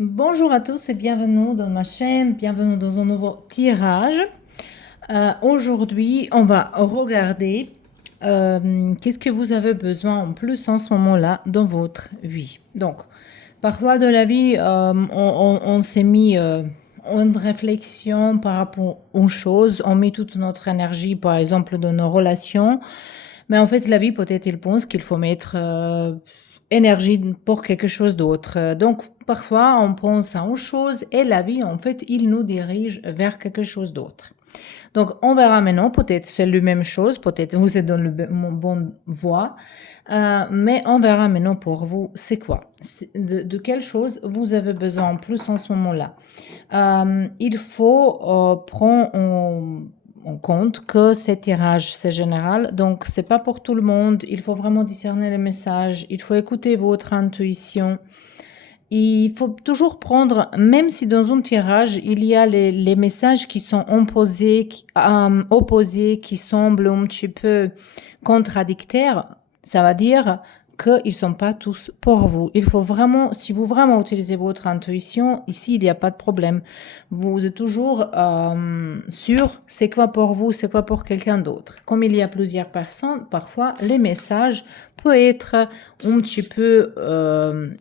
Bonjour à tous et bienvenue dans ma chaîne, bienvenue dans un nouveau tirage. Aujourd'hui, on va regarder qu'est-ce que vous avez besoin en plus en ce moment-là dans votre vie. Donc, parfois de la vie, on s'est mis en réflexion par rapport aux choses, on met toute notre énergie, par exemple, dans nos relations, mais en fait, la vie, peut-être, il pense qu'il faut mettre énergie pour quelque chose d'autre. Donc, parfois, on pense à une chose et la vie, en fait, il nous dirige vers quelque chose d'autre. Donc, on verra maintenant, peut-être c'est la même chose, peut-être vous êtes dans le bonne voie, mais on verra maintenant pour vous, c'est quoi, de quelle chose vous avez besoin en plus en ce moment-là. Il faut prendre en compte que ces tirages, c'est général, donc c'est pas pour tout le monde. Il faut vraiment discerner les messages, il faut écouter votre intuition. Il faut toujours prendre, même si dans un tirage, il y a les messages qui sont opposés, qui semblent un petit peu contradictoires, ça veut dire qu'ils ne sont pas tous pour vous. Il faut vraiment, si vous vraiment utilisez votre intuition, ici, il n'y a pas de problème. Vous êtes toujours sûr, c'est quoi pour vous, c'est quoi pour quelqu'un d'autre. Comme il y a plusieurs personnes, parfois, les messages peuvent être un petit peu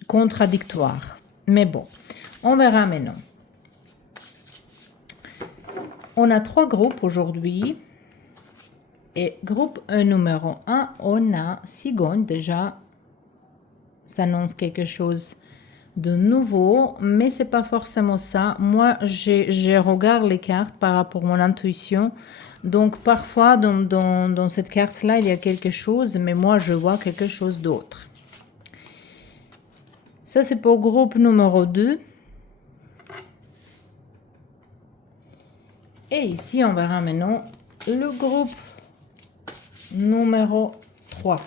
contradictoires. Mais bon, on verra maintenant. On a 3 groupes aujourd'hui. Et groupe numéro 1, on a Cigogne déjà. Ça annonce quelque chose de nouveau, mais c'est pas forcément ça. Moi, je regarde les cartes par rapport à mon intuition. Donc, parfois, dans cette carte-là, il y a quelque chose, mais moi, je vois quelque chose d'autre. Ça, c'est pour groupe numéro 2. Et ici, on verra maintenant le groupe numéro 3.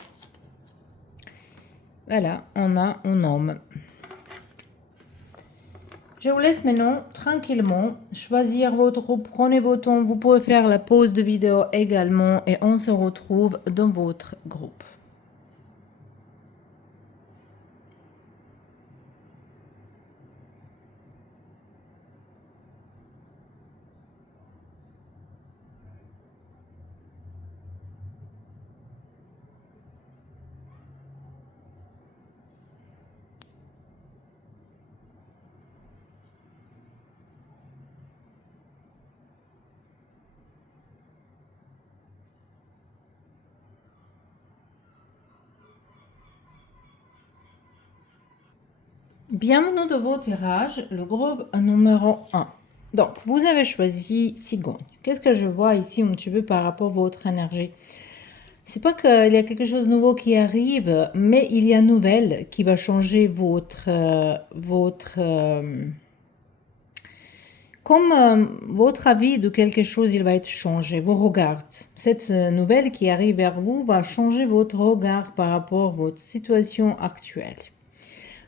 Voilà, on a un homme. Je vous laisse maintenant tranquillement choisir votre groupe, prenez votre temps, vous pouvez faire la pause de vidéo également et on se retrouve dans votre groupe. Bienvenue dans vos tirages, le groupe numéro 1. Donc, vous avez choisi Cigogne. Qu'est-ce que je vois ici un petit peu par rapport à votre énergie? C'est pas qu'il y a quelque chose de nouveau qui arrive, mais il y a une nouvelle qui va changer comme votre avis de quelque chose, il va être changé, vos regards. Cette nouvelle qui arrive vers vous va changer votre regard par rapport à votre situation actuelle.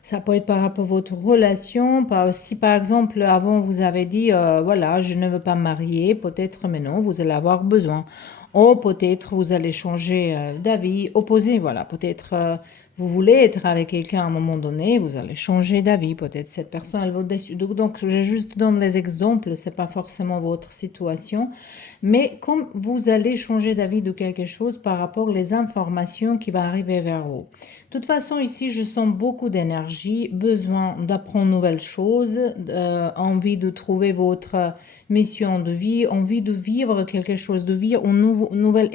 Ça peut être par rapport à votre relation. Si par exemple, avant vous avez dit, voilà, je ne veux pas me marier, peut-être maintenant vous allez avoir besoin. Ou peut-être vous allez changer d'avis, opposé, voilà. Peut-être vous voulez être avec quelqu'un à un moment donné, vous allez changer d'avis. Peut-être cette personne, elle va déçue. Donc, je juste donne les exemples, c'est pas forcément votre situation. Mais comme vous allez changer d'avis de quelque chose par rapport aux informations qui vont arriver vers vous. De toute façon, ici, je sens beaucoup d'énergie, besoin d'apprendre de nouvelles choses, envie de trouver votre mission de vie, envie de vivre quelque chose, de vivre une nouvelle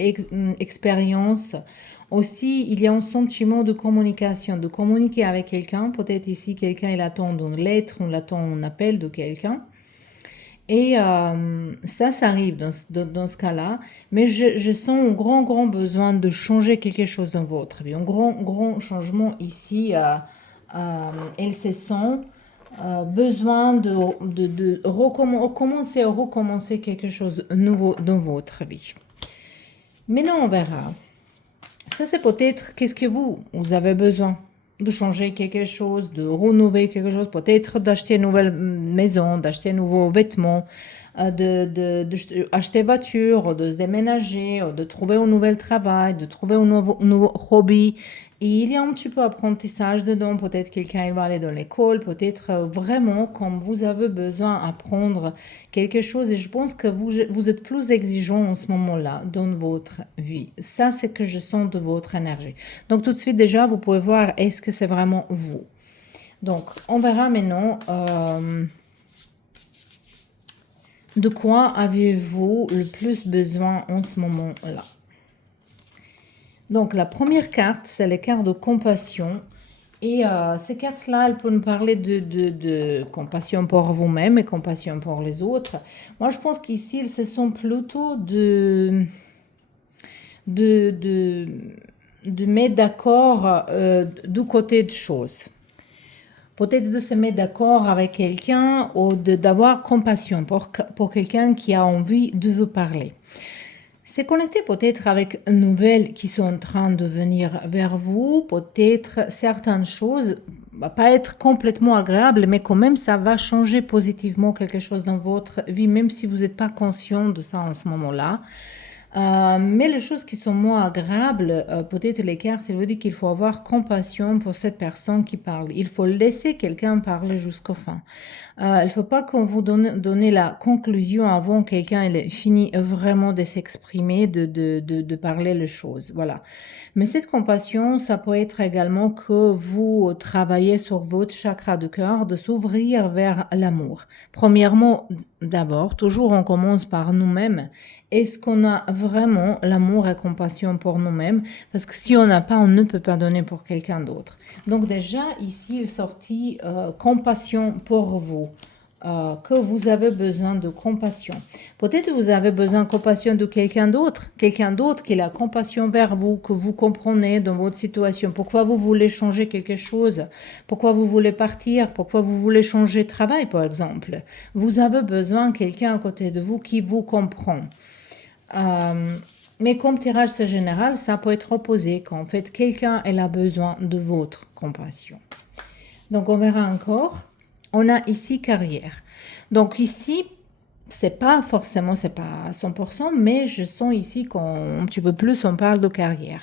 expérience. Aussi, il y a un sentiment de communication, de communiquer avec quelqu'un. Peut-être ici, quelqu'un, il attend une lettre, on attend un appel de quelqu'un. Et ça arrive dans ce cas-là. Mais je sens un grand besoin de changer quelque chose dans votre vie. Un grand changement ici. Elle se sent besoin de recommencer quelque chose de nouveau dans votre vie. Maintenant, on verra. Ça, c'est peut-être qu'est-ce que vous avez besoin de changer quelque chose, de renouveler quelque chose, peut-être d'acheter une nouvelle maison, d'acheter de nouveaux vêtements, d'acheter voiture, de se déménager, de trouver un nouvel travail, de trouver un nouveau hobby. il y a un petit peu apprentissage dedans. Peut-être quelqu'un il va aller dans l'école, peut-être vraiment comme vous avez besoin d'apprendre quelque chose. Et je pense que vous êtes plus exigeant en ce moment-là dans votre vie. Ça, c'est que je sens de votre énergie. Donc tout de suite déjà, vous pouvez voir est-ce que c'est vraiment vous. Donc on verra maintenant de quoi avez-vous le plus besoin en ce moment-là. Donc, la première carte, c'est les cartes de compassion. Et ces cartes-là, elles peuvent nous parler de compassion pour vous-même et compassion pour les autres. Moi, je pense qu'ici, ce sont plutôt de mettre d'accord du côté de choses. Peut-être de se mettre d'accord avec quelqu'un ou d'avoir compassion pour quelqu'un qui a envie de vous parler. C'est connecté peut-être avec une nouvelle qui sont en train de venir vers vous. Peut-être certaines choses va pas être complètement agréables, mais quand même ça va changer positivement quelque chose dans votre vie, même si vous n'êtes pas conscient de ça en ce moment-là. Mais les choses qui sont moins agréables, peut-être les cartes, elles vous disent qu'il faut avoir compassion pour cette personne qui parle. Il faut laisser quelqu'un parler jusqu'au fin. Il ne faut pas qu'on vous donne la conclusion avant que quelqu'un ait fini vraiment de s'exprimer, de parler les choses. Voilà. Mais cette compassion, ça peut être également que vous travaillez sur votre chakra de cœur, de s'ouvrir vers l'amour. Premièrement, d'abord, toujours on commence par nous-mêmes. Est-ce qu'on a vraiment l'amour et compassion pour nous-mêmes? Parce que si on n'a pas, on ne peut pas donner pour quelqu'un d'autre. Donc déjà, ici, il est sorti compassion pour vous. Que vous avez besoin de compassion. Peut-être que vous avez besoin de compassion de quelqu'un d'autre qui a compassion vers vous, que vous comprenez dans votre situation. Pourquoi vous voulez changer quelque chose? Pourquoi vous voulez partir? Pourquoi vous voulez changer de travail, par exemple? Vous avez besoin de quelqu'un à côté de vous qui vous comprend. Mais comme tirage général, ça peut être opposé, qu'en fait, quelqu'un a besoin de votre compassion. Donc, on verra encore. On a ici carrière. Donc ici, c'est pas forcément, c'est pas 100%, mais je sens ici qu'un petit peu plus, on parle de carrière.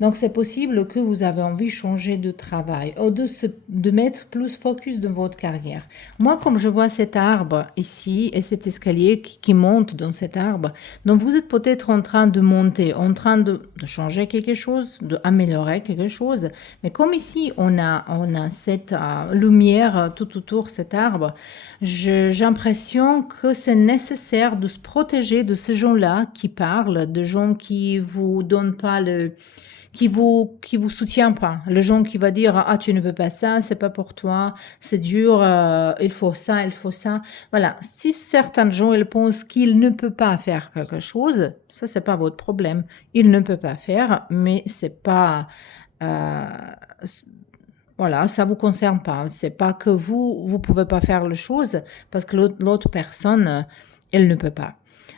Donc c'est possible que vous avez envie de changer de travail ou de mettre plus focus dans votre carrière. Moi, comme je vois cet arbre ici et cet escalier qui monte dans cet arbre, donc vous êtes peut-être en train de monter, en train de changer quelque chose, d'améliorer quelque chose. Mais comme ici, on a cette lumière tout autour de cet arbre, j'ai l'impression que c'est nécessaire de se protéger de ces gens-là qui parlent, de gens qui vous donnent pas qui vous soutient pas. Le gens qui va dire ah tu ne peux pas ça, c'est pas pour toi, c'est dur, il faut ça, il faut ça. Voilà. Si certains gens ils pensent qu'il ne peut pas faire quelque chose, ça c'est pas votre problème. Il ne peut pas faire, mais c'est pas voilà, ça vous concerne pas. C'est pas que vous pouvez pas faire les choses parce que l'autre personne, elle ne peut pas.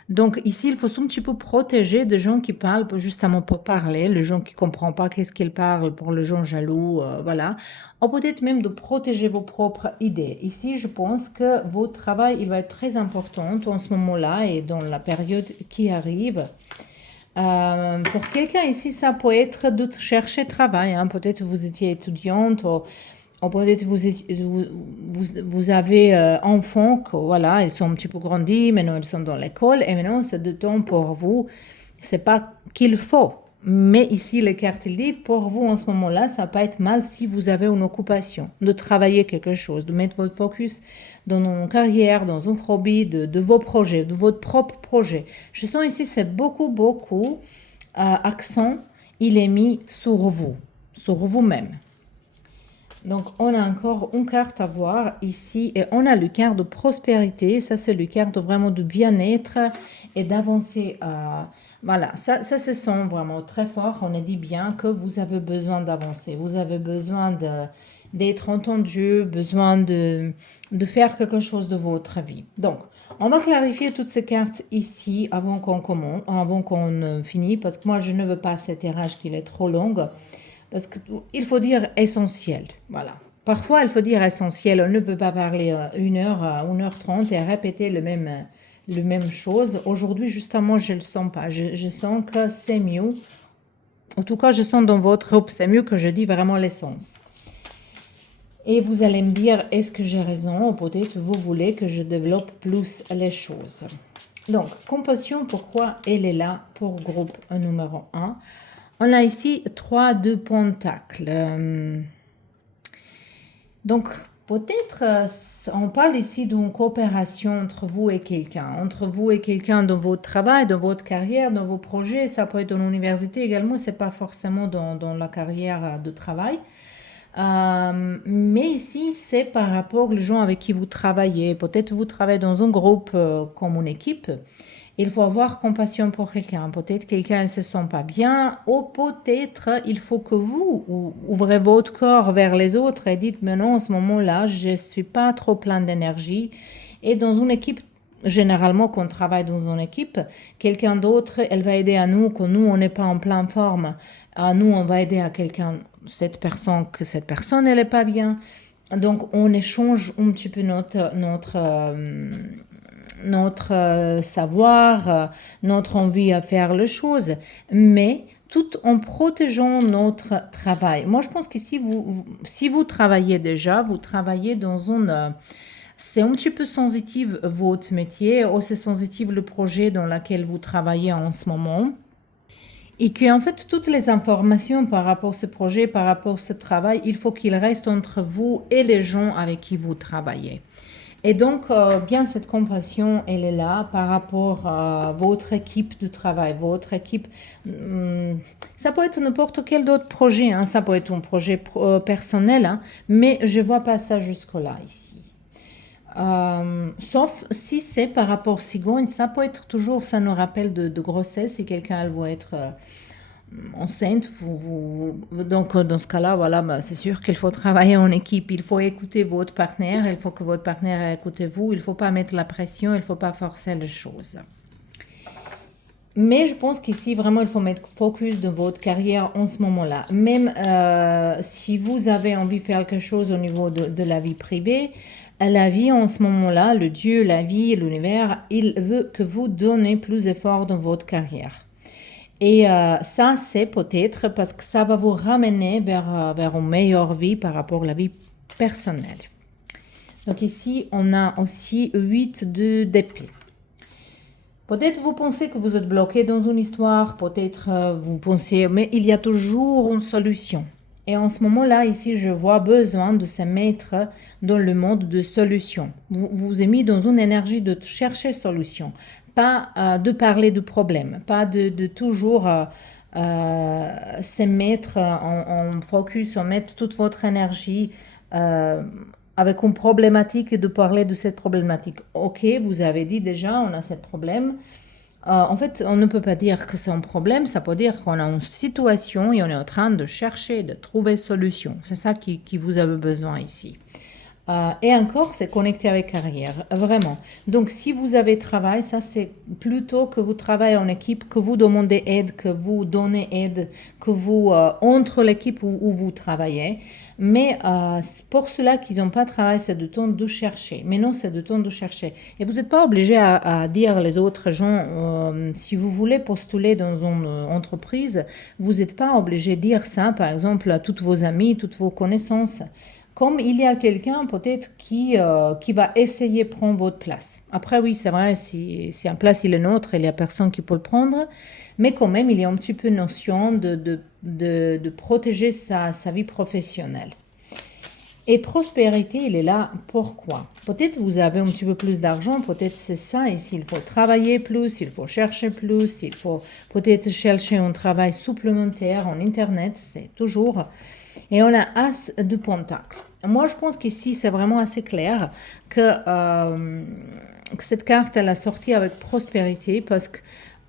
Donc ici, il faut un petit peu protéger des gens qui parlent justement pour parler, les gens qui comprennent pas qu'est-ce qu'ils parlent, pour les gens jaloux, voilà. Ou peut-être même de protéger vos propres idées. Ici, je pense que votre travail, il va être très important en ce moment-là et dans la période qui arrive. Pour quelqu'un ici, ça peut être de chercher travail. Hein. Peut-être vous étiez étudiante ou peut-être vous avez enfants, que, voilà, ils sont un petit peu grandis, maintenant ils sont dans l'école et maintenant c'est de temps pour vous. C'est pas qu'il faut. Mais ici, les cartes, il dit, pour vous en ce moment-là, ça peut être mal si vous avez une occupation, de travailler quelque chose, de mettre votre focus dans une carrière, dans un hobby, de vos projets, de votre propre projet. Je sens ici, c'est beaucoup accent, il est mis sur vous-même. Donc, on a encore une carte à voir ici et on a le carte de prospérité. Ça, c'est le carte vraiment de bien-être et d'avancer. Voilà, ça se sent vraiment très fort. On a dit bien que vous avez besoin d'avancer. Vous avez besoin d'être entendu, besoin de faire quelque chose de votre vie. Donc, on va clarifier toutes ces cartes ici avant qu'on commence, avant qu'on finisse, parce que moi, je ne veux pas cet tirage qui est trop long. Parce qu'il faut dire essentiel, voilà. Parfois, il faut dire essentiel. On ne peut pas parler 1 heure, 1h30 et répéter le même chose. Aujourd'hui, justement, je ne le sens pas. Je sens que c'est mieux En tout cas, je sens dans votre groupe, c'est mieux que je dis vraiment l'essence. Et vous allez me dire, est-ce que j'ai raison ou peut-être vous voulez que je développe plus les choses. Donc, compassion, pourquoi elle est là pour groupe numéro 1? On a ici 3 de pentacles. Donc, peut-être, on parle ici d'une coopération entre vous et quelqu'un dans votre travail, dans votre carrière, dans vos projets. Ça peut être dans l'université également, c'est pas forcément dans la carrière de travail. Mais ici, c'est par rapport aux gens avec qui vous travaillez. Peut-être vous travaillez dans un groupe comme une équipe. Il faut avoir compassion pour quelqu'un. Peut-être quelqu'un ne se sent pas bien, ou peut-être il faut que vous ouvrez votre corps vers les autres et dites, mais non, en ce moment-là, je ne suis pas trop plein d'énergie. Et dans une équipe, généralement, quand on travaille dans une équipe, quelqu'un d'autre, elle va aider à nous, quand nous, on n'est pas en pleine forme. À nous, on va aider à quelqu'un, cette personne, elle n'est pas bien. Donc, on échange un petit peu notre savoir, notre envie à faire les choses, mais tout en protégeant notre travail. Moi, je pense que si vous travaillez déjà, vous travaillez dans une... c'est un petit peu sensitif votre métier, ou c'est sensitif le projet dans lequel vous travaillez en ce moment. Et que en fait, toutes les informations par rapport à ce projet, par rapport à ce travail, il faut qu'il reste entre vous et les gens avec qui vous travaillez. Et donc, bien cette compassion, elle est là par rapport à votre équipe de travail, votre équipe. Ça peut être n'importe quel autre projet, hein, ça peut être un projet personnel, hein, mais je ne vois pas ça jusque-là ici. Sauf si c'est par rapport à cigogne, ça peut être toujours, ça nous rappelle de grossesse, si quelqu'un elle va être enceinte, donc dans ce cas-là, voilà, bah, c'est sûr qu'il faut travailler en équipe, il faut écouter votre partenaire, il faut que votre partenaire écoute vous, il ne faut pas mettre la pression, il ne faut pas forcer les choses. Mais je pense qu'ici, vraiment, il faut mettre focus dans votre carrière en ce moment-là. Même si vous avez envie de faire quelque chose au niveau de la vie privée, la vie en ce moment-là, le Dieu, la vie, l'univers, il veut que vous donnez plus d'efforts dans votre carrière. Et ça, c'est peut-être parce que ça va vous ramener vers une meilleure vie par rapport à la vie personnelle. Donc ici, on a aussi 8 d'épée. Peut-être vous pensez que vous êtes bloqué dans une histoire, peut-être vous pensez, mais il y a toujours une solution. Et en ce moment-là, ici, je vois besoin de se mettre dans le monde de solutions. Vous vous êtes mis dans une énergie de chercher solution, pas de parler de problème, pas de toujours se mettre en focus, en mettre toute votre énergie avec une problématique et de parler de cette problématique. Ok, vous avez dit déjà, on a ce problème. En fait, on ne peut pas dire que c'est un problème, ça peut dire qu'on a une situation et on est en train de chercher, de trouver solution. C'est ça qui vous avez besoin ici. Et encore, c'est connecté avec carrière, vraiment. Donc, si vous avez travail, ça c'est plutôt que vous travaillez en équipe, que vous demandez aide, que vous donnez aide, que vous entre l'équipe où vous travaillez. Mais pour ceux-là qui n'ont pas travaillé, c'est du temps de chercher. Mais non, c'est du temps de chercher. Et vous n'êtes pas obligé à dire les autres gens, si vous voulez postuler dans une entreprise, vous n'êtes pas obligé de dire ça, par exemple, à toutes vos amies, toutes vos connaissances. Comme il y a quelqu'un peut-être qui va essayer de prendre votre place. Après, oui, c'est vrai, si un place il est nôtre, il n'y a personne qui peut le prendre. Mais quand même, il y a un petit peu notion de protéger sa vie professionnelle. Et prospérité, il est là. Pourquoi? Peut-être vous avez un petit peu plus d'argent, peut-être c'est ça ici. Il faut travailler plus, il faut chercher plus, il faut peut-être chercher un travail supplémentaire en Internet, c'est toujours... Et on a As de Pentacle. Moi, je pense qu'ici, c'est vraiment assez clair que cette carte, elle a sorti avec prospérité parce que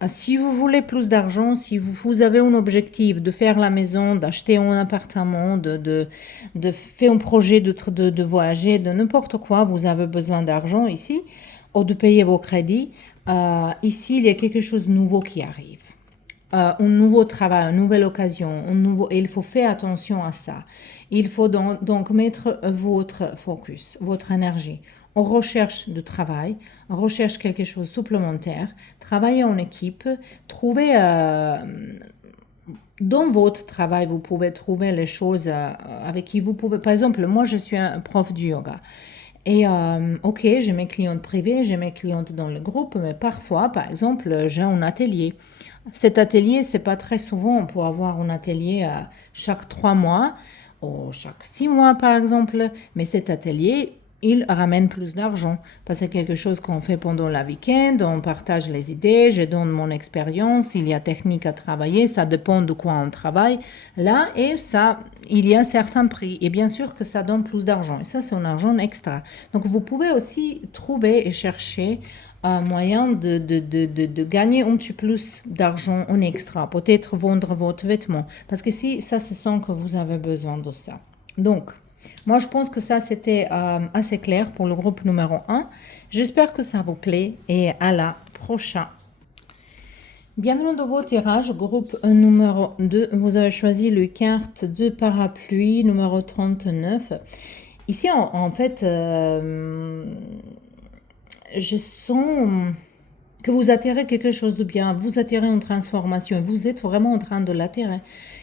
si vous voulez plus d'argent, si vous avez un objectif de faire la maison, d'acheter un appartement, de faire un projet de voyager, de n'importe quoi, vous avez besoin d'argent ici, ou de payer vos crédits, ici, il y a quelque chose de nouveau qui arrive. Un nouveau travail, une nouvelle occasion, et il faut faire attention à ça. Il faut donc mettre votre focus, votre énergie en recherche de travail, en recherche quelque chose de supplémentaire, travailler en équipe, trouver dans votre travail, vous pouvez trouver les choses avec qui vous pouvez... Par exemple, moi, je suis un prof du yoga. Et ok, j'ai mes clientes privées, j'ai mes clientes dans le groupe, mais parfois, par exemple, j'ai un atelier. Cet atelier, c'est pas très souvent, on peut avoir un atelier chaque 3 mois ou chaque 6 mois, par exemple, mais cet atelier, il ramène plus d'argent parce que c'est quelque chose qu'on fait pendant le week-end, on partage les idées, je donne mon expérience, il y a technique à travailler, ça dépend de quoi on travaille là et ça, il y a certains prix et bien sûr que ça donne plus d'argent et ça c'est un argent extra. Donc vous pouvez aussi trouver et chercher un moyen de gagner un petit plus d'argent en extra, peut-être vendre votre vêtement parce que si ça se sent que vous avez besoin de ça. Donc, moi, je pense que ça, c'était assez clair pour le groupe numéro 1. J'espère que ça vous plaît et à la prochaine. Bienvenue dans vos tirages, groupe numéro 2. Vous avez choisi le carte de parapluie numéro 39. Ici, en fait, je sens que vous attirez quelque chose de bien, vous attirez une transformation, vous êtes vraiment en train de l'attirer.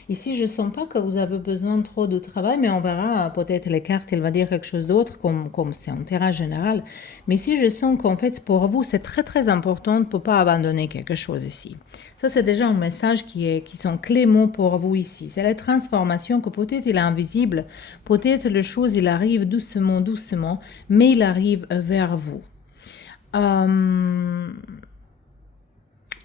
Ici, je ne sens pas que vous avez besoin trop de travail, mais on verra peut-être les cartes, il va dire quelque chose d'autre, comme c'est un tirage général. Mais ici, je sens qu'en fait, pour vous, c'est très très important de ne pas abandonner quelque chose ici. Ça, c'est déjà un message qui sont clés mots pour vous ici. C'est la transformation que peut-être il est invisible, peut-être les choses, il arrive doucement, doucement, mais il arrive vers vous.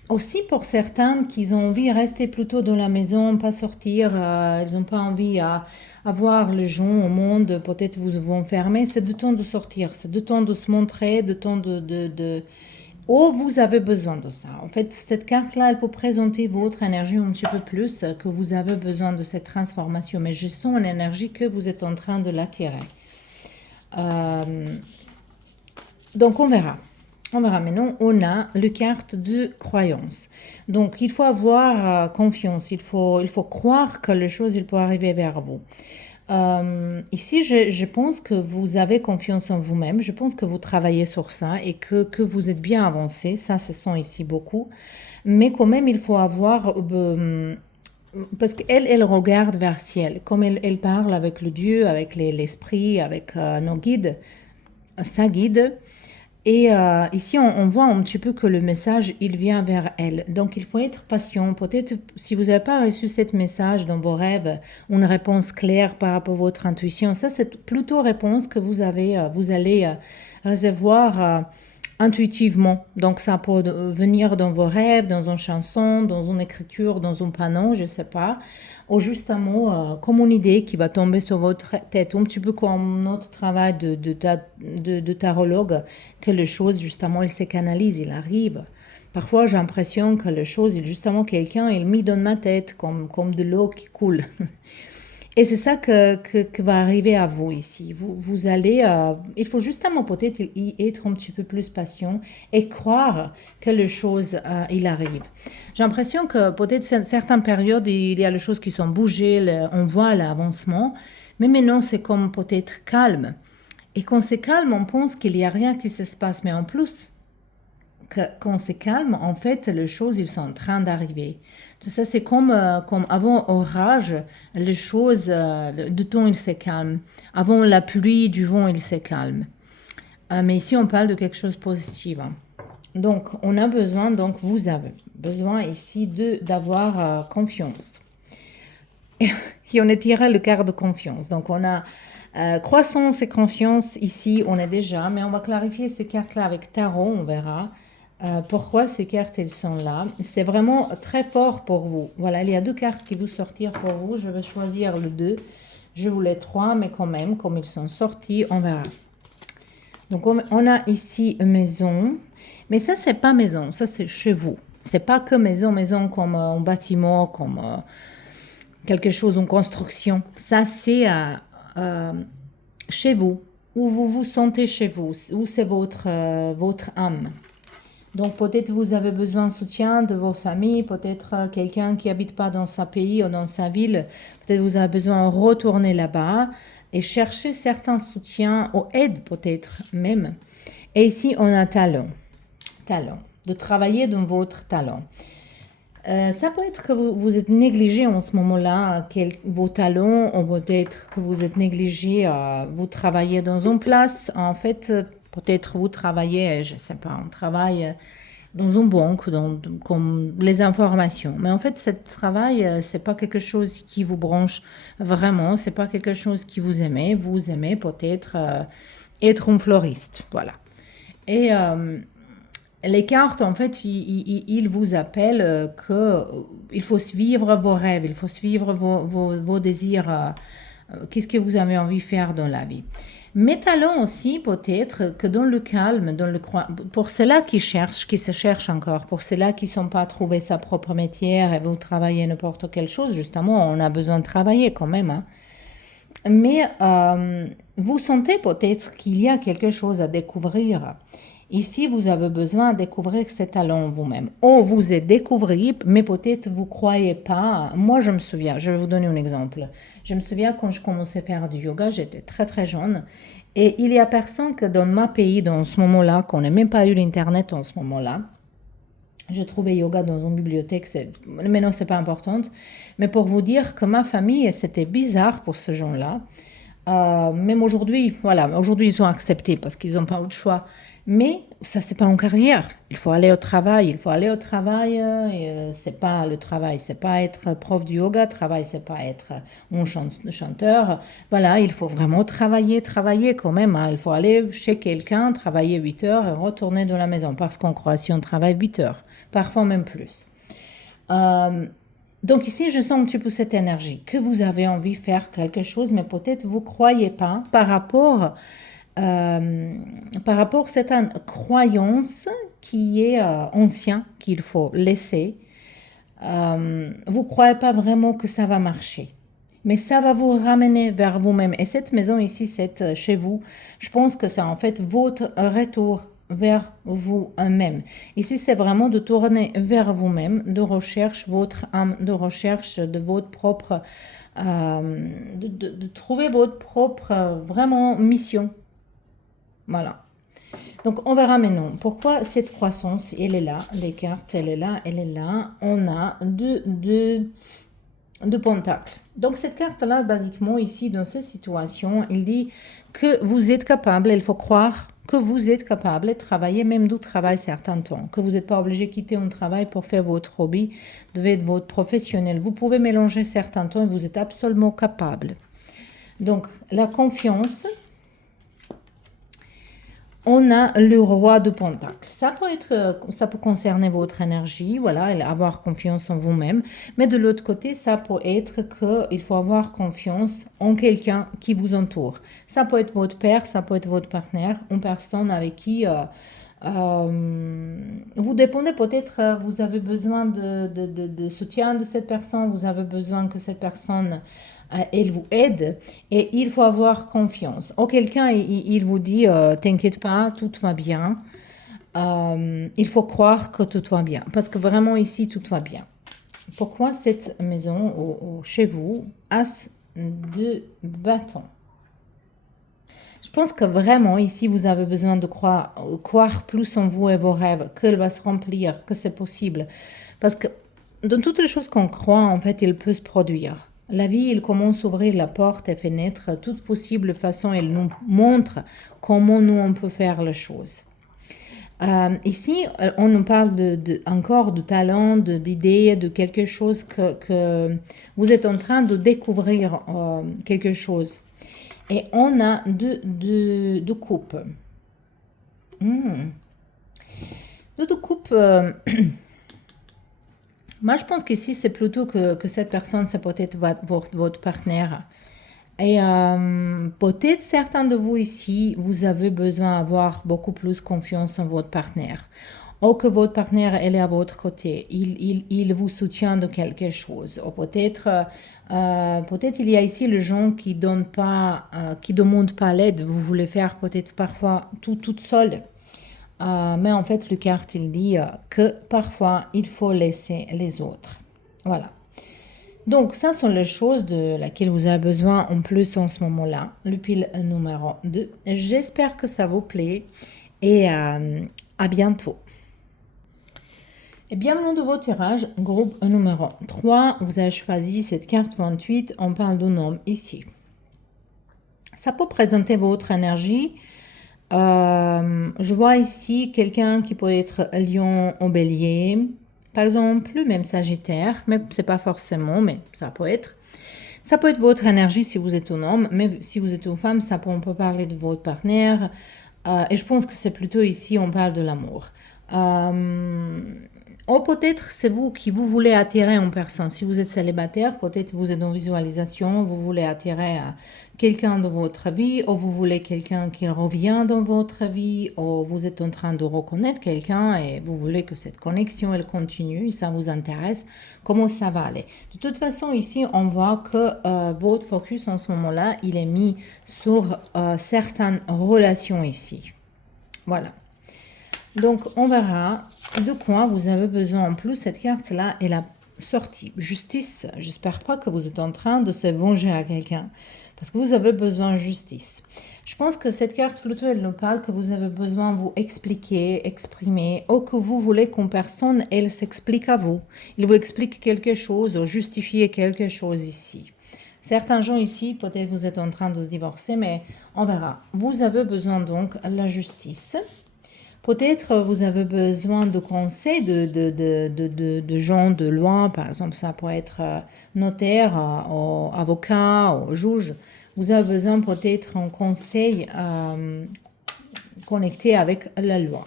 Aussi pour certains qui ont envie de rester plutôt dans la maison, pas sortir, ils n'ont pas envie à voir les gens au monde, peut-être vous vont fermer, c'est du temps de sortir, c'est du temps de se montrer, du temps Oh, vous avez besoin de ça. En fait, cette carte-là, elle peut présenter votre énergie un petit peu plus, que vous avez besoin de cette transformation, mais je sens une énergie que vous êtes en train de l'attirer. Donc, on verra. On verra maintenant, on a le carte de croyance. Donc, il faut avoir confiance, il faut croire que les choses, il peut arriver vers vous. Ici, je pense que vous avez confiance en vous-même, je pense que vous travaillez sur ça et que vous êtes bien avancé, ça, ce sont ici beaucoup. Mais quand même, il faut avoir... parce qu'elle, elle regarde vers le ciel, comme elle parle avec le Dieu, avec l'esprit, avec nos guides, sa guide. Et ici, on voit un petit peu que le message, il vient vers elle. Donc, il faut être patient. Peut-être, si vous n'avez pas reçu ce message dans vos rêves, une réponse claire par rapport à votre intuition, ça, c'est plutôt réponse que vous allez recevoir intuitivement. Donc, ça peut venir dans vos rêves, dans une chanson, dans une écriture, dans un panneau, je ne sais pas. Ou juste un mot, comme une idée qui va tomber sur votre tête, un petit peu comme notre travail de tarologue, que les choses, justement, il se canalise, il arrive. Parfois, j'ai l'impression que les choses, justement, quelqu'un, il met dans ma tête comme de l'eau qui coule. Et c'est ça que va arriver à vous ici. Vous allez, il faut justement peut-être y être un petit peu plus patient et croire que les choses, il arrive. J'ai l'impression que peut-être certaines périodes, il y a les choses qui sont bougées, on voit l'avancement, mais maintenant c'est comme peut-être calme. Et quand c'est calme, on pense qu'il n'y a rien qui se passe, mais en plus, quand c'est calme, en fait, les choses, ils sont en train d'arriver. Tout ça, c'est comme avant orage, les choses, le temps, il se calme. Avant la pluie, du vent, il se calme. Mais ici, on parle de quelque chose de positif. Donc, on a besoin, donc vous avez besoin ici d'avoir confiance. Et on est tiré le quart de confiance. Donc, on a croissance et confiance ici, on est déjà, mais on va clarifier ces cartes-là avec tarot, on verra. Pourquoi ces cartes, elles sont là. C'est vraiment très fort pour vous. Voilà, il y a 2 cartes qui vont sortir pour vous. Je vais choisir le 2. Je voulais 3, mais quand même, comme ils sont sortis, on verra. Donc, on a ici maison. Mais ça, c'est pas maison. Ça, c'est chez vous. C'est pas que maison comme un bâtiment, comme quelque chose en construction. Ça, c'est chez vous. Où vous vous sentez chez vous. Où c'est votre âme. Donc, peut-être vous avez besoin de soutien de vos familles, peut-être quelqu'un qui n'habite pas dans sa pays ou dans sa ville, peut-être vous avez besoin de retourner là-bas et chercher certains soutiens ou aide peut-être même. Et ici, on a talent, de travailler dans votre talent. Ça peut être que vous êtes négligé en ce moment-là, vos talents, ou peut-être que vous êtes négligé, vous travaillez dans une place, en fait, peut-être vous travaillez, je sais pas, on travaille dans une banque, comme les informations. Mais en fait, ce travail, c'est pas quelque chose qui vous branche vraiment, c'est pas quelque chose qui vous aimez. Vous aimez peut-être être un floriste, voilà. Et les cartes, en fait, ils vous appellent que il faut suivre vos rêves, il faut suivre vos désirs. Qu'est-ce que vous avez envie de faire dans la vie? Mais talons aussi, peut-être que dans le calme, pour ceux-là qui cherchent, qui se cherchent encore, pour ceux-là qui ne sont pas trouvé sa propre métier et vous travaillez n'importe quelle chose, justement, on a besoin de travailler quand même, hein. Mais vous sentez peut-être qu'il y a quelque chose à découvrir. Ici, vous avez besoin de découvrir ces talents vous-même. Ou vous êtes découvert, mais peut-être vous ne croyez pas. Moi, je me souviens, je vais vous donner un exemple. Je me souviens quand je commençais à faire du yoga, j'étais très très jeune. Et il y a personne que dans ma pays, dans ce moment-là, qu'on n'a même pas eu l'Internet en ce moment-là, je trouvais yoga dans une bibliothèque, maintenant c'est pas important, mais pour vous dire que ma famille, c'était bizarre pour ce genre-là. Même aujourd'hui, voilà, aujourd'hui ils ont accepté parce qu'ils n'ont pas eu de choix. Mais ça, c'est pas en carrière. Il faut aller au travail. Il faut aller au travail. C'est pas le travail, c'est pas être prof de yoga. Travail, c'est pas être un chanteur. Voilà, il faut vraiment travailler, travailler quand même, hein. Il faut aller chez quelqu'un, travailler 8 heures et retourner dans la maison. Parce qu'en Croatie, on travaille 8 heures, parfois même plus. Euh, donc ici, je sens un petit peu cette énergie, que vous avez envie de faire quelque chose, mais peut-être vous ne croyez pas par rapport à cette croyance qui est ancien, qu'il faut laisser. Vous ne croyez pas vraiment que ça va marcher. Mais ça va vous ramener vers vous-même. Et cette maison ici, c'est chez vous. Je pense que c'est en fait votre retour vers vous-même. Ici, c'est vraiment de tourner vers vous-même, de recherche votre âme, de recherche de votre propre, de trouver votre propre vraiment mission. Voilà. Donc, on verra maintenant pourquoi cette croissance, elle est là. Les cartes, elle est là, elle est là. On a deux pentacles. Donc, cette carte-là, basiquement, ici, dans cette situation, il dit que vous êtes capable, il faut croire que vous êtes capable de travailler, même du travail certains temps, que vous n'êtes pas obligé de quitter un travail pour faire votre hobby, de être votre professionnel. Vous pouvez mélanger certains temps et vous êtes absolument capable. Donc, la confiance. On a le roi de Pentacle. Ça peut concerner votre énergie, voilà, et avoir confiance en vous-même. Mais de l'autre côté, ça peut être qu'il faut avoir confiance en quelqu'un qui vous entoure. Ça peut être votre père, ça peut être votre partenaire, une personne avec qui vous dépendez peut-être, vous avez besoin de soutien de cette personne, vous avez besoin que cette personne elle vous aide et il faut avoir confiance. Auquel cas, il vous dit, t'inquiète pas, tout va bien. Il faut croire que tout va bien. Parce que vraiment ici, tout va bien. Pourquoi cette maison, chez vous, As de bâton? Je pense que vraiment ici, vous avez besoin de croire plus en vous et vos rêves, qu'elle va se remplir, que c'est possible. Parce que dans toutes les choses qu'on croit, en fait, il peut se produire. La vie, il commence à ouvrir la porte et fenêtre, toute possible façon, elle nous montre comment nous, on peut faire les choses. Ici, on nous parle encore de talent, d'idées, de quelque chose que vous êtes en train de découvrir quelque chose. Et on a deux coupes. Deux coupes. Moi, je pense qu'ici, c'est plutôt que cette personne, c'est peut-être votre partenaire. Et peut-être certains de vous ici, vous avez besoin d'avoir beaucoup plus confiance en votre partenaire. Ou que votre partenaire, elle est à votre côté. Il vous soutient de quelque chose. Ou peut-être il y a ici les gens qui donnent pas, qui demandent pas l'aide. Vous voulez faire peut-être parfois tout toute seule. Mais en fait, le carte, il dit que parfois, il faut laisser les autres. Voilà. Donc, ça sont les choses de laquelle vous avez besoin en plus en ce moment-là. Le pile numéro 2. J'espère que ça vous plaît et à bientôt. Et bien, le nom de votre tirage, groupe numéro 3, vous avez choisi cette carte 28, on parle d'un homme ici. Ça peut présenter votre énergie. Je vois ici quelqu'un qui peut être lion ou bélier, par exemple, même sagittaire, mais c'est pas forcément, mais ça peut être. Ça peut être votre énergie si vous êtes un homme, mais si vous êtes une femme, on peut parler de votre partenaire. Et je pense que c'est plutôt ici, on parle de l'amour. Ou peut-être c'est vous qui vous voulez attirer en personne. Si vous êtes célibataire, peut-être vous êtes en visualisation, vous voulez attirer quelqu'un dans votre vie, ou vous voulez quelqu'un qui revient dans votre vie, ou vous êtes en train de reconnaître quelqu'un et vous voulez que cette connexion elle continue, ça vous intéresse, comment ça va aller. De toute façon, ici, on voit que votre focus en ce moment-là, il est mis sur certaines relations ici. Voilà. Donc, on verra de quoi vous avez besoin. En plus, cette carte-là, elle a sorti justice. J'espère pas que vous êtes en train de se venger à quelqu'un, parce que vous avez besoin de justice. Je pense que cette carte, plutôt, elle nous parle que vous avez besoin de vous expliquer, exprimer, ou que vous voulez qu'une personne, elle s'explique à vous. Il vous explique quelque chose, ou justifie quelque chose ici. Certains gens ici, peut-être vous êtes en train de se divorcer, mais on verra. Vous avez besoin donc de la justice. Peut-être vous avez besoin de conseils de gens de loi, par exemple, ça peut être notaire, avocat, ou juge. Vous avez besoin peut-être d'un conseil connecté avec la loi.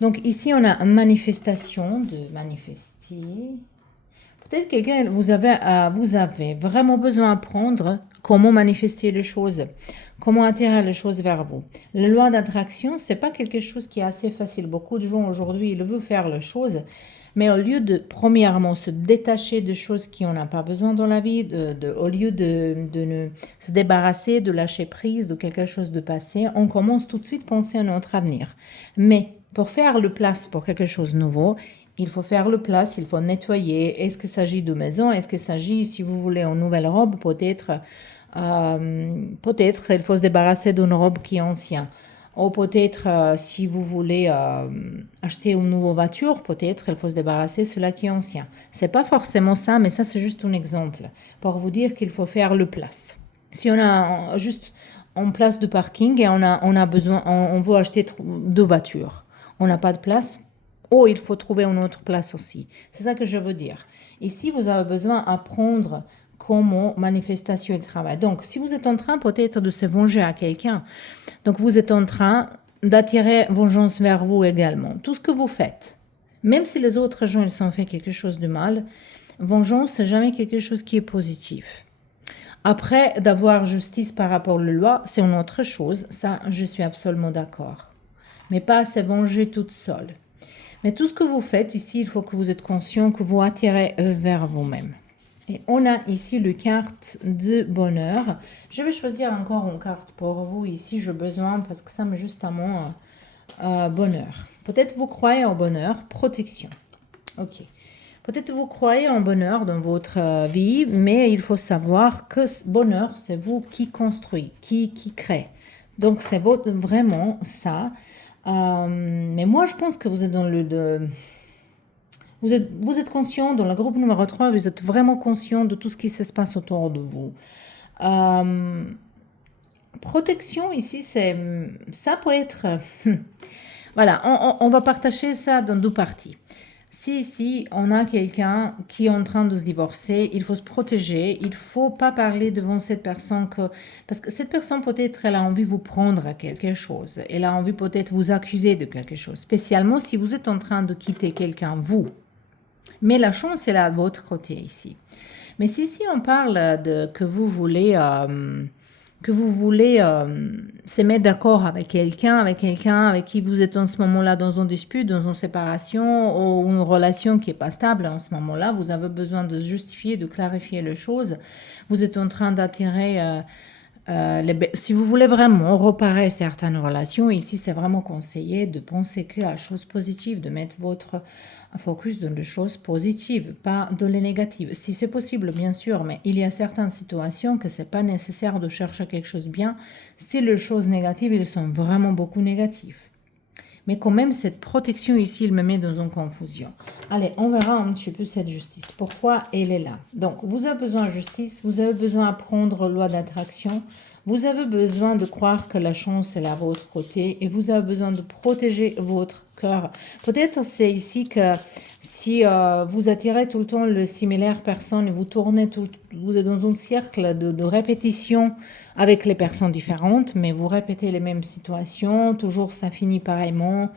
Donc ici, on a une manifestation, de manifester. Peut-être quelqu'un, vous avez vraiment besoin d'apprendre comment manifester les choses. Comment attirer les choses vers vous. La loi d'attraction, c'est pas quelque chose qui est assez facile. Beaucoup de gens aujourd'hui, ils veulent faire les choses, mais au lieu de, premièrement, se détacher de choses qui n'en a pas besoin dans la vie, au lieu de se débarrasser, de lâcher prise de quelque chose de passé, on commence tout de suite à penser à notre avenir. Mais pour faire le place pour quelque chose de nouveau, il faut faire le place, il faut nettoyer. Est-ce qu'il s'agit de maison? Est-ce qu'il s'agit, si vous voulez, en nouvelle robe, peut-être il faut se débarrasser d'une robe qui est ancienne. Ou peut-être, si vous voulez acheter une nouvelle voiture, peut-être il faut se débarrasser de cela qui est ancien. C'est pas forcément ça, mais ça c'est juste un exemple pour vous dire qu'il faut faire le place. Si on a juste en place de parking et on a besoin, on veut acheter 2 voitures, on n'a pas de place, ou il faut trouver une autre place aussi. C'est ça que je veux dire. Ici, vous avez besoin d'apprendre comment manifestation il travaille. Donc, si vous êtes en train peut-être de se venger à quelqu'un, donc vous êtes en train d'attirer vengeance vers vous également. Tout ce que vous faites, même si les autres gens ils ont fait quelque chose de mal, vengeance, c'est jamais quelque chose qui est positif. Après, d'avoir justice par rapport à la loi, c'est une autre chose. Ça, je suis absolument d'accord. Mais pas se venger toute seule. Mais tout ce que vous faites ici, il faut que vous êtes conscient que vous attirez vers vous-même. Et on a ici le carte de bonheur. Je vais choisir encore une carte pour vous ici. J'ai besoin parce que ça me juste à mon bonheur. Peut-être vous croyez en bonheur, protection. Ok. Peut-être vous croyez en bonheur dans votre vie, mais il faut savoir que bonheur, c'est vous qui construit, qui crée. Donc c'est vraiment ça. Mais moi, je pense que vous êtes dans vous êtes conscient, dans le groupe numéro 3, vous êtes vraiment conscient de tout ce qui se passe autour de vous. Protection, ici, ça peut être... voilà, on va partager ça dans 2 parties. Si ici, on a quelqu'un qui est en train de se divorcer, il faut se protéger, il ne faut pas parler devant cette personne parce que cette personne peut-être, elle a envie de vous prendre à quelque chose, elle a envie peut-être vous accuser de quelque chose, spécialement si vous êtes en train de quitter quelqu'un, vous. Mais la chance, elle est à votre côté ici. Mais si on parle de que vous voulez se mettre d'accord avec quelqu'un avec qui vous êtes en ce moment-là dans une dispute, dans une séparation ou une relation qui n'est pas stable en ce moment-là, vous avez besoin de justifier, de clarifier les choses. Vous êtes en train d'attirer... si vous voulez vraiment réparer certaines relations, ici c'est vraiment conseillé de penser que à choses positives, de mettre votre focus dans les choses positives, pas dans les négatives. Si c'est possible, bien sûr, mais il y a certaines situations que c'est pas nécessaire de chercher quelque chose de bien si les choses négatives, elles sont vraiment beaucoup négatives. Mais quand même, cette protection ici, il me met dans une confusion. Allez, on verra un petit peu cette justice. Pourquoi elle est là? Donc, vous avez besoin de justice, vous avez besoin d'apprendre loi d'attraction, vous avez besoin de croire que la chance est à votre côté et vous avez besoin de protéger votre cœur. Peut-être c'est ici que si vous attirez tout le temps le similaire personne et vous tournez vous êtes dans un cercle de répétition avec les personnes différentes, mais vous répétez les mêmes situations, toujours ça finit pareillement.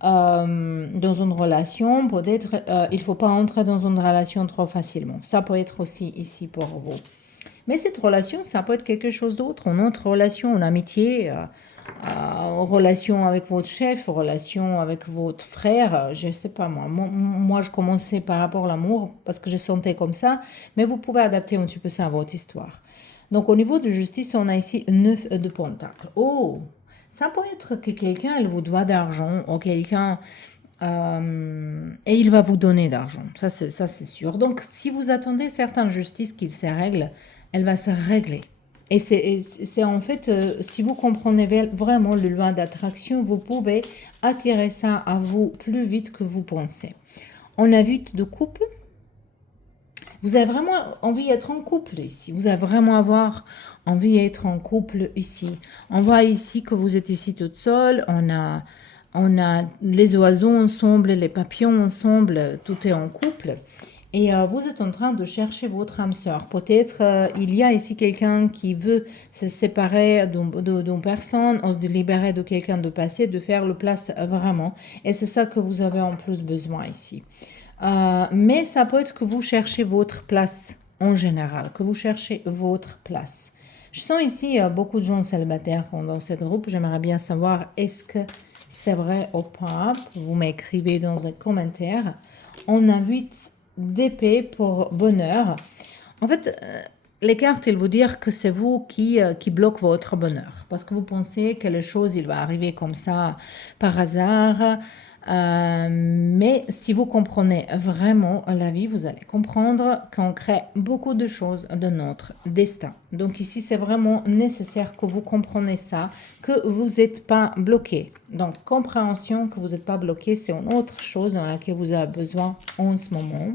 Dans une relation, peut-être il ne faut pas entrer dans une relation trop facilement. Ça peut être aussi ici pour vous. Mais cette relation, ça peut être quelque chose d'autre, une autre relation, une amitié, relation avec votre chef, relation avec votre frère, je ne sais pas moi. Moi, je commençais par rapport à l'amour parce que je sentais comme ça, mais vous pouvez adapter un petit peu ça à votre histoire. Donc, au niveau de justice, on a ici 9 de pentacles. Oh, ça peut être que quelqu'un, elle vous doit d'argent, ou quelqu'un, et il va vous donner d'argent. Ça, c'est sûr. Donc, si vous attendez certaines justices qu'il se règle, elle va se régler. Et c'est en fait, si vous comprenez vraiment le loi d'attraction, vous pouvez attirer ça à vous plus vite que vous pensez. On a 8 de couple. Vous avez vraiment envie d'être en couple ici. Vous avez vraiment envie d'être en couple ici. On voit ici que vous êtes ici toute seule. On a les oiseaux ensemble, les papillons ensemble. Tout est en couple. Et vous êtes en train de chercher votre âme sœur. Peut-être il y a ici quelqu'un qui veut se séparer d'une personne, ou se libérer de quelqu'un de passé, de faire le place vraiment. Et c'est ça que vous avez en plus besoin ici. Mais ça peut être que vous cherchez votre place en général, que vous cherchez votre place. Je sens ici beaucoup de gens célibataires dans cette groupe. J'aimerais bien savoir est-ce que c'est vrai ou pas. Vous m'écrivez dans les commentaires. On a 8 d'épée pour bonheur. En fait, les cartes, elles vous disent que c'est vous qui bloque votre bonheur. Parce que vous pensez que les choses, il va arriver comme ça par hasard. Mais si vous comprenez vraiment la vie, vous allez comprendre qu'on crée beaucoup de choses de notre destin. Donc ici, c'est vraiment nécessaire que vous compreniez ça, que vous n'êtes pas bloqué. Donc, compréhension que vous n'êtes pas bloqué, c'est une autre chose dans laquelle vous avez besoin en ce moment.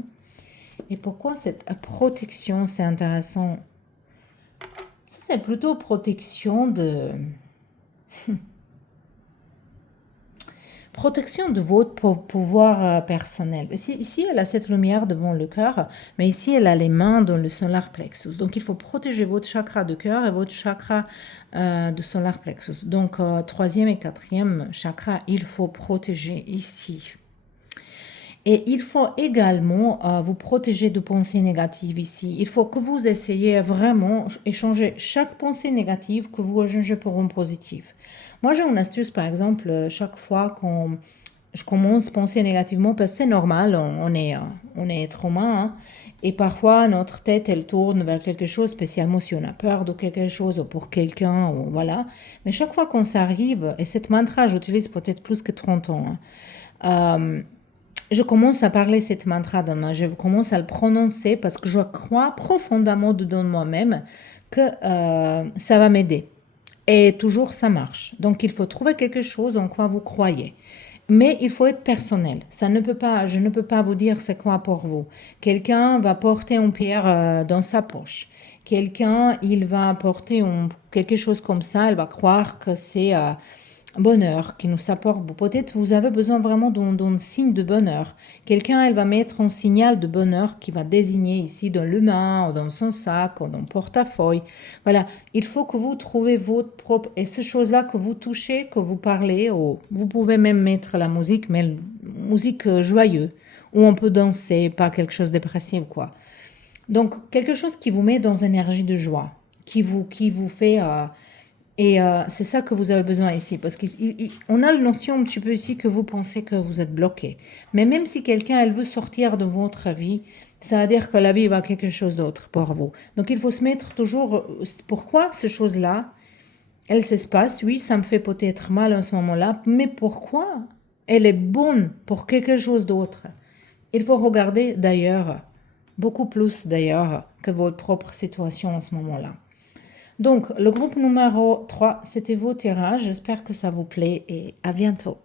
Et pourquoi cette protection, c'est intéressant? Ça, c'est plutôt protection de... protection de votre pouvoir personnel. Ici, elle a cette lumière devant le cœur, mais ici, elle a les mains dans le solar plexus. Donc, il faut protéger votre chakra de cœur et votre chakra de solar plexus. Donc, troisième et quatrième chakra, il faut protéger ici. Et il faut également vous protéger de pensées négatives ici. Il faut que vous essayiez vraiment échanger chaque pensée négative que vous échangez pour une positive. Moi, j'ai une astuce, par exemple, chaque fois quand je commence à penser négativement, parce que c'est normal, on est être humain, hein, et parfois notre tête, elle tourne vers quelque chose, spécialement si on a peur de quelque chose ou pour quelqu'un, ou voilà. Mais chaque fois qu'on s'arrive, et cette mantra, j'utilise peut-être plus que 30 ans, hein, je commence à parler cette mantra dans moi, je commence à le prononcer parce que je crois profondément dedans moi-même que ça va m'aider. Et toujours ça marche. Donc il faut trouver quelque chose en quoi vous croyez. Mais il faut être personnel. Ça ne peut pas, je ne peux pas vous dire c'est quoi pour vous. Quelqu'un va porter une pierre dans sa poche. Quelqu'un, il va porter quelque chose comme ça, il va croire que c'est bonheur qui nous apporte. Peut-être vous avez besoin vraiment d'un signe de bonheur. Quelqu'un, elle va mettre un signal de bonheur qui va désigner ici dans le main, ou dans son sac, ou dans le portefeuille. Voilà, il faut que vous trouviez votre propre... Et ces choses-là que vous touchez, que vous parlez, ou vous pouvez même mettre la musique, mais musique joyeuse, où on peut danser, pas quelque chose de dépressif, quoi. Donc, quelque chose qui vous met dans une énergie de joie, qui vous fait... Et c'est ça que vous avez besoin ici, parce qu'on a la notion un petit peu ici que vous pensez que vous êtes bloqué. Mais même si quelqu'un, elle veut sortir de votre vie, ça veut dire que la vie va quelque chose d'autre pour vous. Donc il faut se mettre toujours, pourquoi ces choses-là, elles se passent, oui, ça me fait peut-être mal en ce moment-là, mais pourquoi elle est bonne pour quelque chose d'autre? Il faut regarder d'ailleurs, beaucoup plus d'ailleurs, que votre propre situation en ce moment-là. Donc, le groupe numéro 3, c'était vos tirages. J'espère que ça vous plaît et à bientôt.